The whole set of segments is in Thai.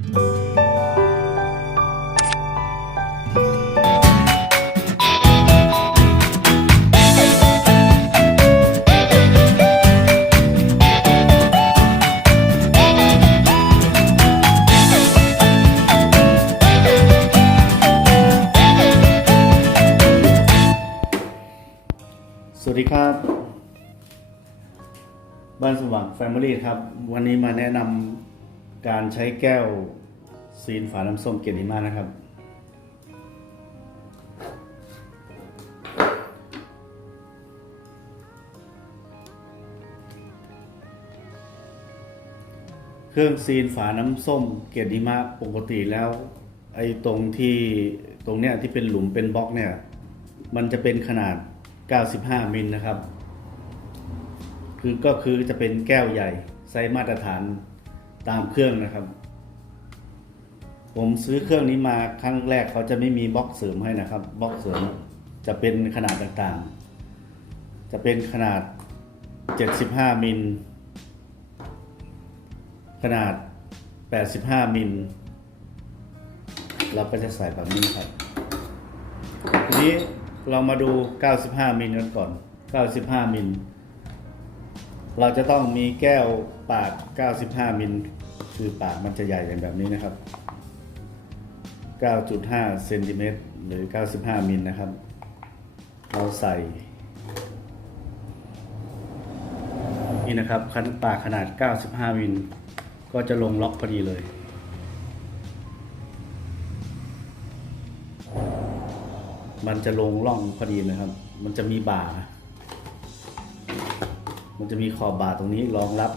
สวัสดีครับ บ้านสว่างแฟมิลี่ครับ วันนี้มาแนะนำ การใช้แก้วซีนฝาน้ำส้มเกียรติมานะครับ เครื่องซีนฝาน้ำส้มเกียรติมาปกติแล้วไอ้ตรงที่ตรงเนี้ยที่เป็นหลุมเป็นบล็อกเนี่ยมันจะเป็นขนาด 95 มิลนะครับ คือก็คือจะเป็นแก้วใหญ่ไซส์มาตรฐาน ตามเครื่องนะครับ ผมซื้อเครื่องนี้มาครั้งแรกเขาจะไม่มีบล็อกเสริมให้นะครับบล็อกเสริมจะเป็นขนาดต่างๆ จะเป็นขนาด 75 มิล ขนาด 85 มิล เราก็จะใส่แบบนี้ครับ ทีนี้เรามาดู 95 มิลกันก่อน 95 มิล เราจะต้องมีแก้วปาก 95 มิล คือปากมันจะใหญ่อย่างแบบนี้นะครับ 9.5 เซนติเมตรหรือ 95 มิลนะครับ เราใส่ นี่นะครับคันปากขนาด 95 มิล ก็จะลงล็อกพอดีเลย มันจะลงร่องพอดีนะครับ มันจะมีบ่า มันจะมีขอบบาตรงนี้รองรับ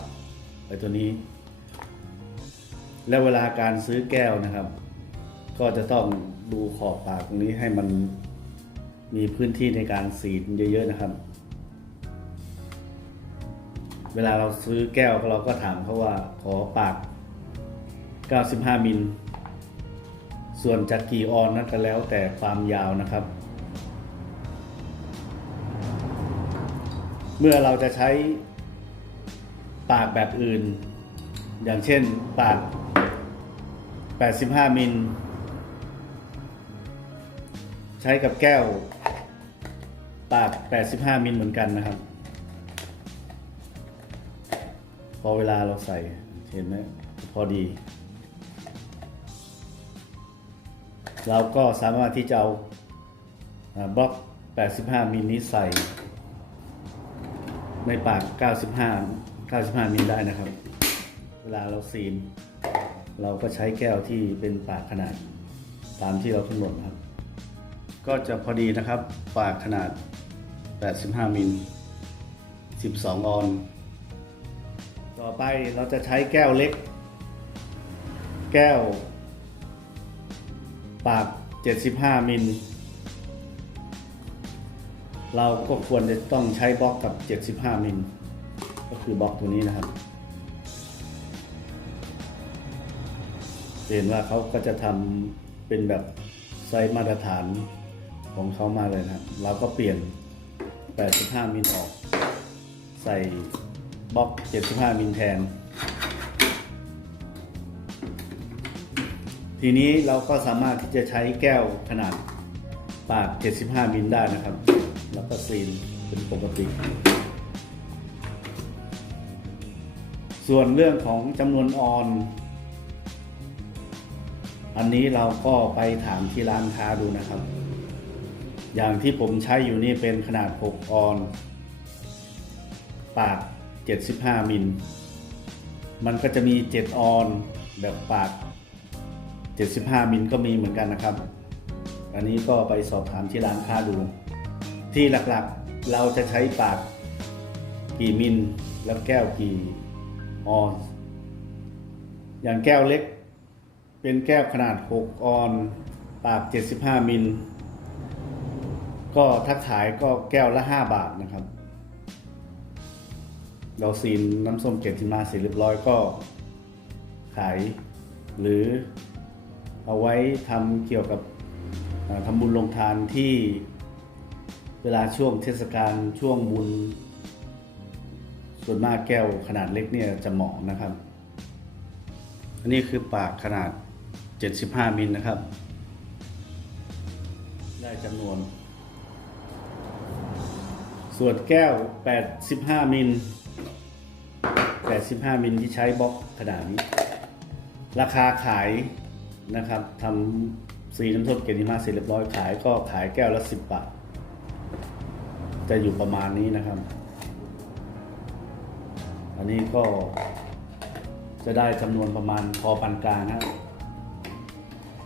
ไอ้ตัวนี้ แล้วเวลาการซื้อแก้วนะครับ ก็จะต้องดูขอบปากตรงนี้ให้มันมีพื้นที่ในการสีดเยอะๆนะครับ เวลาเราซื้อแก้วเราก็ถามเขาว่าขอปาก 95 มิล ส่วนจะกี่ออนนั่นก็แล้วแต่ความยาวนะครับ เมื่อเราจะใช้ปากแบบอื่น อย่างเช่นปาก 85 มิล ใช้กับแก้ว ปาก 85 มิลเหมือนกันนะครับ พอเวลาเราใส่เห็นไหมพอดี เราก็สามารถที่จะเอาบล็อก 85 มิลนี้ใส่ ในปาก 95 95มิลได้นะครับ เวลาเราซีน เราก็ใช้แก้วที่เป็นปากขนาด ตามที่เรากำหนดครับ ก็จะพอดีนะครับ ปากขนาด 85มิล12 ออน ต่อไปเราจะใช้แก้วเล็ก แก้ว ปาก 75มิล เราก็ควรจะต้องใช้บล็อกกับ 75 มิล ก็คือบล็อกตัวนี้นะครับ เห็นว่าเขาก็จะทำเป็นแบบไซส์มาตรฐานของเขามาเลยนะครับ เราก็เปลี่ยน 85 มิลออก ใส่บล็อก 75 มิลแทน ทีนี้เราก็สามารถที่จะใช้แก้วขนาดปาก 75 มิลได้นะครับ แล้วก็ซีนเป็นปกติ ส่วนเรื่องของจำนวนออน อันนี้เราก็ไปถามที่ร้านค้าดูนะครับ อย่างที่ผมใช้อยู่นี่เป็นขนาด 6 ออน ปาก 75 มิล มันก็จะมี 7 ออนแบบปาก 75 มิลก็มีเหมือนกันนะครับ อันนี้ก็ไปสอบถามที่ร้านค้าดู ที่หลักๆเราจะใช้ปากกี่มิลแล้วแก้วกี่ออนอย่างแก้วเล็ก เป็นแก้วขนาด 6 ออน ปาก 75 มิล ก็ทักขายก็แก้วละ 5 บาทนะครับ เราซีนน้ำส้มเกล็ดที่มาเสร็จเรียบร้อยก็ขาย หรือเอาไว้ทำเกี่ยวกับทำบุญลงทานที่ เวลาช่วงเทศกาลช่วงบุญ ส่วนมากแก้วขนาดเล็กเนี่ยจะเหมาะนะครับ อันนี้คือปากขนาด 75 มิลนะครับ ได้จำนวน ส่วนแก้ว 85 มิล 85 มิลที่ใช้บล็อกขนาดนี้ ราคาขายนะครับทำสีน้ำส้มเกนิมาเสร็จเรียบร้อยขายก็ขายแก้วละ 10 บาท จะอยู่ประมาณนี้นะครับ อันนี้ก็จะได้จำนวนประมาณพอปานกลางครับ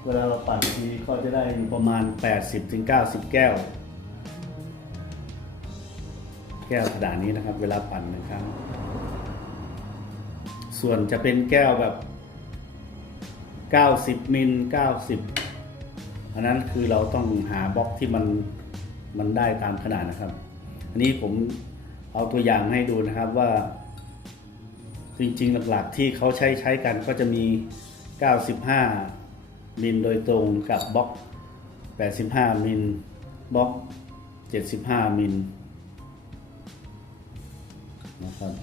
เวลาเราปั่นทีก็จะได้อยู่ประมาณ 80-90 แก้ว แก้วขนาดนี้นะครับ เวลาปั่นหนึ่งครั้ง ส่วนจะเป็นแก้วแบบ 90 มิล 90 อันนั้นคือเราต้องหาบล็อกที่มันมันได้ตามขนาดนะครับ อันนี้ผมเอาตัวอย่างให้ดูนะครับว่า จริงๆหลักๆที่เขาใช้ใช้กันก็จะมี 95 มิลโดยตรงกับบล็อก 85 มิลบล็อก 75 มิลนะครับ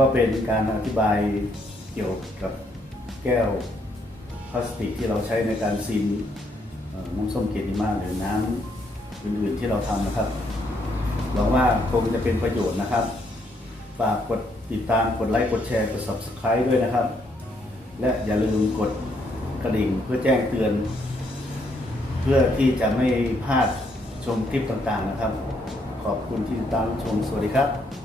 ก็เป็นการอธิบายเกี่ยวกับแก้วพลาสติกที่เราใช้ในการซีนน้ำส้มเกติมาหรือน้ำอื่นๆที่เราทำนะครับหวังว่าคงจะเป็นประโยชน์นะครับ ฝากกดติดตามกดไลค์กดแชร์กด subscribe ด้วยนะครับ และอย่าลืมกดกระดิ่งเพื่อแจ้งเตือน เพื่อที่จะไม่พลาดชมคลิปต่างๆนะครับ ขอบคุณที่ติดตามชมสวัสดีครับ